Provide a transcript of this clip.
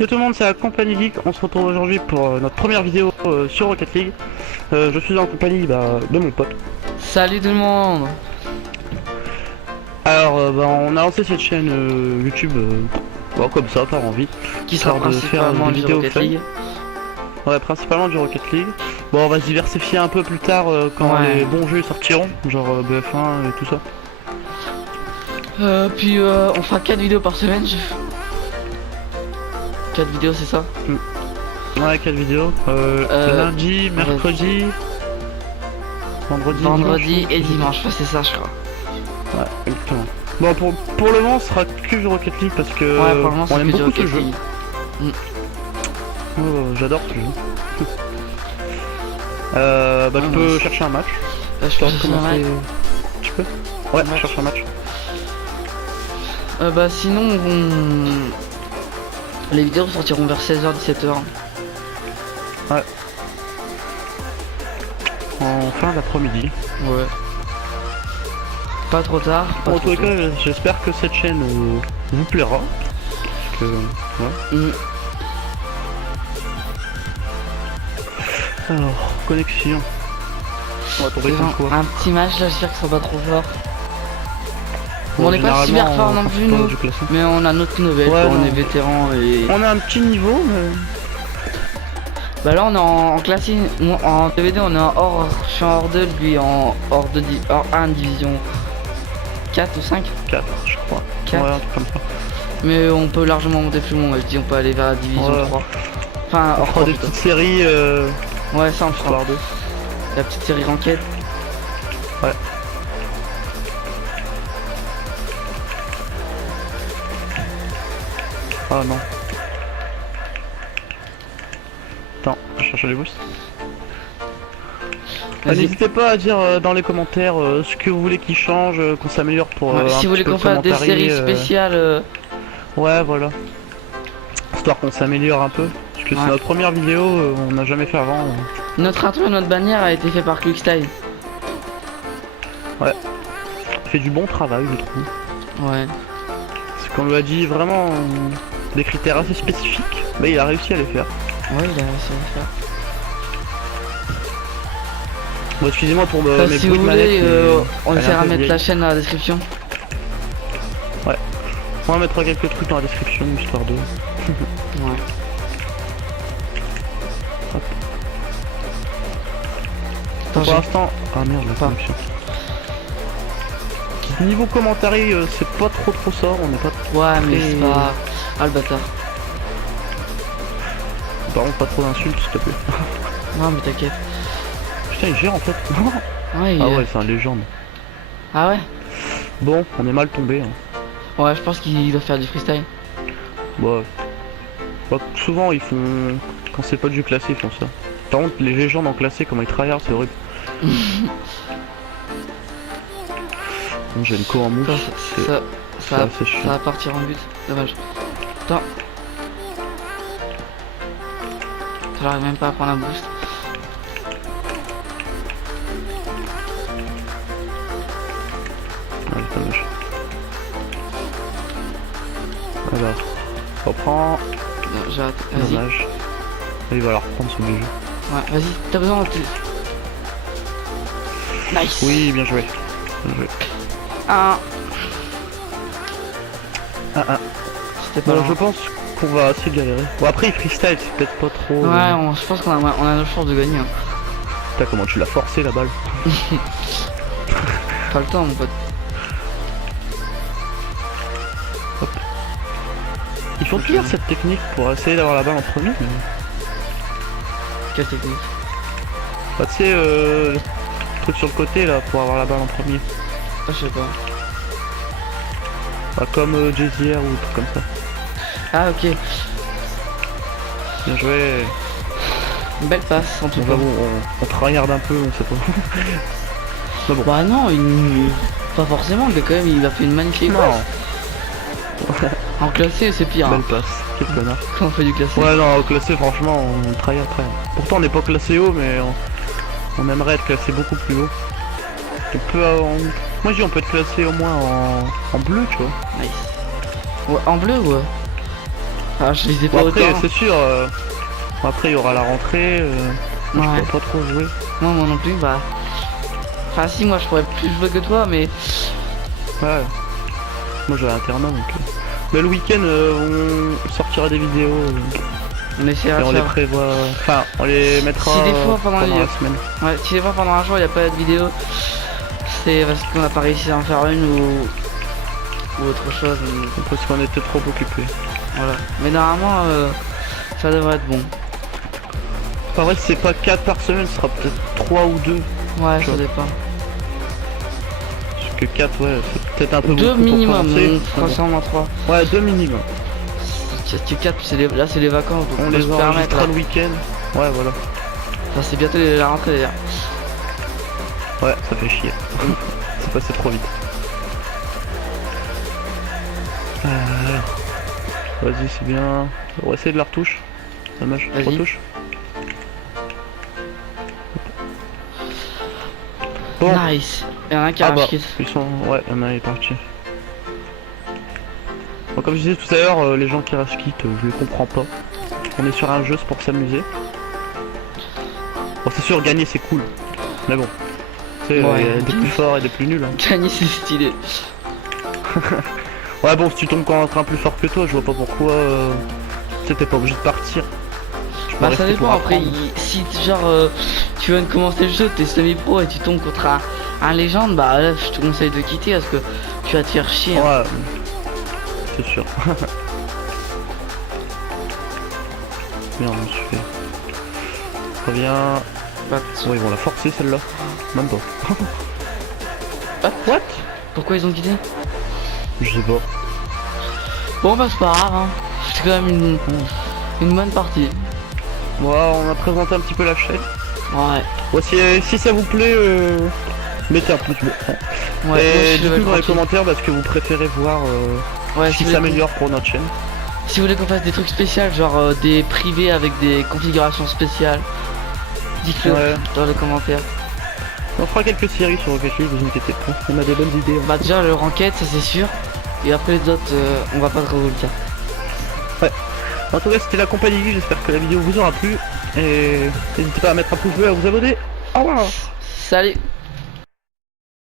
Yo tout le monde, c'est la compagnie Geek. On se retrouve aujourd'hui pour notre première vidéo sur Rocket League. Je suis en compagnie de mon pote. Salut tout le monde. Alors, on a lancé cette chaîne YouTube comme ça, par envie. Qui sera Histoire de faire principalement des du vidéos Rocket fun. League. Ouais, principalement du Rocket League. Bon, on va se diversifier un peu plus tard quand Ouais. les bons jeux sortiront, genre BF1 et tout ça. Puis on fera 4 vidéos par semaine. 4 vidéos, c'est ça? Ouais, 4 vidéos. Lundi, mercredi, Vendredi et dimanche. dimanche. Ouais, c'est ça, je crois. Ouais, exactement. Bon, pour le moment, ce sera que du Rocket League parce que Ouais, pour le moment, on c'est aime que du beaucoup ce Rocket jeu. League. J'adore ce jeu. Tu peux chercher un match. Je Tu peux peux chercher un commencer. match. Tu peux. Ouais, Un match. cherche un match. Sinon, les vidéos sortiront vers 16h-17h. En fin d'après-midi. Ouais. Pas trop tard. Pas En trop tous les tôt. cas, j'espère que cette chaîne vous plaira. Parce que, ouais. Alors, connexion. On va tomber C'est sur genre quoi. un petit match là, j'espère qu'ils sont pas trop forts. Bon, on n'est pas super généralement, fort non on plus part nous, du classé. mais on a notre nouvelle, Ouais, on non. est vétéran et... On a un petit niveau, mais. Bah là on est en classé, en DVD on est en hors, je suis en hors 2, lui en hors 1 division 4 ou 5, 4, je crois. 4. Ouais, un truc comme ça. Mais on peut largement monter plus loin, je dis on peut aller vers la division Ouais. 3. Enfin On hors fera 3 des plutôt. petites séries Ouais, ça on fera. histoire de. La petite série Ranked. Ouais. Ah non. Attends, je cherche les boosts. Vas-y. N'hésitez pas à dire dans les commentaires ce que vous voulez qu'il change, qu'on s'améliore pour Ouais, un si vous voulez petit peu qu'on fasse des commentarer, séries spéciales, Ouais, voilà. Histoire qu'on s'améliore un peu. Parce que Ouais. c'est notre première vidéo, on n'a jamais fait avant. notre intro et notre bannière a été fait par Quickstyle. On fait du bon travail, je trouve. Ouais. C'est qu'on lui a dit vraiment des critères assez spécifiques, mais il a réussi à les faire. Ouais, il a réussi à le faire. Bon, excusez-moi pour mes Si bruits vous de voulez, manette, mais on elle est essaiera un de peu mettre la vieille. chaîne dans la description. On mettra quelques trucs dans la description, histoire de... Ouais. Hop. Attends, Pour l'instant... Ah merde, la Pas. connexion. Niveau commentaire, c'est pas trop ça, on n'est pas... Ouais, mais très- c'est pas... Ah, le bâtard. Par contre, pas trop d'insultes, s'il te plaît. Non, mais t'inquiète. Putain, il gère en fait. Ouais, Ah ouais, c'est un légende. Ah ouais. Bon, on est mal tombé. Hein. Ouais, je pense qu'il doit faire du freestyle. Bah, souvent ils font... Quand c'est pas du classé, ils font ça. Par contre, les légendes en classé, comment ils tryhard, c'est horrible. Bon, j'ai une co en mousse. Ça, c'est- ça, c'est ça, assez chiant. ça va partir en but. Dommage. Attends. J'arrive même pas à prendre un boost. Ouais, c'est dommage. Alors, reprends. Non, j'ai raté. Vas-y. Dommage. Il va la reprendre son jeu. Ouais, vas-y. T'as besoin de... Nice. Oui, bien joué. Bien joué. Ah. Ah. C'était pas Bon, loin. je pense qu'on va assez galérer. Bon, après, il freestyle, c'est peut-être pas trop... Ouais, je pense qu'on a, on a nos chances de gagner. Hein. Putain, comment tu l'as forcé la balle. Pas le temps, mon pote. Ils font pire cette technique pour essayer d'avoir la balle en premier. Mais... Quelle technique? Bah, tu sais, le truc sur le côté là pour avoir la balle en premier. Ah, je sais pas. Bah, comme Jay-Z ou un truc comme ça. Ah, ok. Bien joué. Une belle passe, en tout Bon, cas. bah, bon, on tryhard un peu, on sait pas. Mais bon. Bah non, pas forcément, mais quand même, il a fait une magnifique Non. passe. En classé, c'est pire. Belle Hein. passe. Quel connard. Quand on fait du classé. Ouais, non, au classé, franchement, on tryhard. Pourtant, on n'est pas classé haut, mais on aimerait être classé beaucoup plus haut. On peut, moi, je dis, on peut être classé au moins en bleu, tu vois. Nice. Ouais, en bleu, ouais. Ah, je lisais pas Bon, après, autant. c'est sûr. Bon, après, il y aura la rentrée. Moi, Ouais. je pourrais pas trop jouer. Moi non plus, bah. Enfin, si, moi je pourrais plus jouer que toi, mais. Ouais. Moi, j'ai l'internat donc. Mais le week-end, on sortira des vidéos. On essaiera Et de on les faire. prévoit. Enfin, on les mettra Si des fois pendant la les- semaine. Ouais, si des fois pendant un jour il n'y a pas de vidéo, c'est parce qu'on n'a pas réussi à en faire une ou autre chose. Parce qu'on était trop occupés. Voilà. Mais normalement, ça devrait être bon. Enfin, vrai, si c'est pas 4 par semaine, ce sera peut-être 3 ou 2. Ouais, Tu ça vois. dépend. Parce que 4, ouais, c'est peut-être un peu Deux beaucoup pour minimum, commencer. on fera sûrement 3. Ouais, 2 minimum. 4, là c'est les vacances, donc On on peut les se permettre. enregistrera Là. le week-end. Ouais, voilà. Enfin, c'est bientôt la rentrée d'ailleurs. Ouais, ça fait chier. C'est passé trop vite. Vas-y, c'est bien. On va essayer de la retouche. Dommage, Vas-y. retouche. Bon, Nice. Il y en a un qui ah a bah, un kiss. ils sont... Ouais, il y en a un est parti. Bon, comme je disais tout à l'heure, les gens qui rage quittent, je les comprends pas. On est sur un jeu, c'est pour s'amuser. Bon, c'est sûr, gagner c'est cool. Mais bon. Tu sais, Ouais. il y a des plus forts et des plus nuls. Hein. Gagner c'est stylé. Ouais, bon, si tu tombes contre un plus fort que toi, je vois pas pourquoi. Tu sais, t'es pas obligé de partir. Je peux Bah ça rester pour dépend après, apprendre. si genre tu viens de commencer le jeu, t'es semi-pro et tu tombes contre un légende, bah là je te conseille de quitter parce que tu vas te faire chier. Hein. Ouais, c'est sûr. Merde, je me suis fait. Reviens. Bah, Ouais, ils vont la forcer celle-là. Même pas. What? pourquoi ils ont quitté? Je sais pas. Bon bah c'est pas grave, hein. C'est quand même une bonne partie. Bon, on a présenté un petit peu la chaîne. Ouais. Bon, si ça vous plaît, mettez un pouce bleu. Ouais, Et moi, je dites-nous dans les tranquille. commentaires ce que vous préférez voir Ouais, ce si qui vous, voulez, s'améliore pour notre chaîne. si vous voulez qu'on fasse des trucs spéciaux, genre des privés avec des configurations spéciales, dites-le Ouais. dans les commentaires. On fera quelques séries sur Rocket League, vous inquiétez pas. On a des bonnes idées. Hein. Bah déjà le ranked ça c'est sûr. Et après les autres on va pas trop vous le dire. En tout cas, c'était la compagnie Guy, j'espère que la vidéo vous aura plu. Et n'hésitez pas à mettre un pouce bleu et à vous abonner. Au revoir. Salut.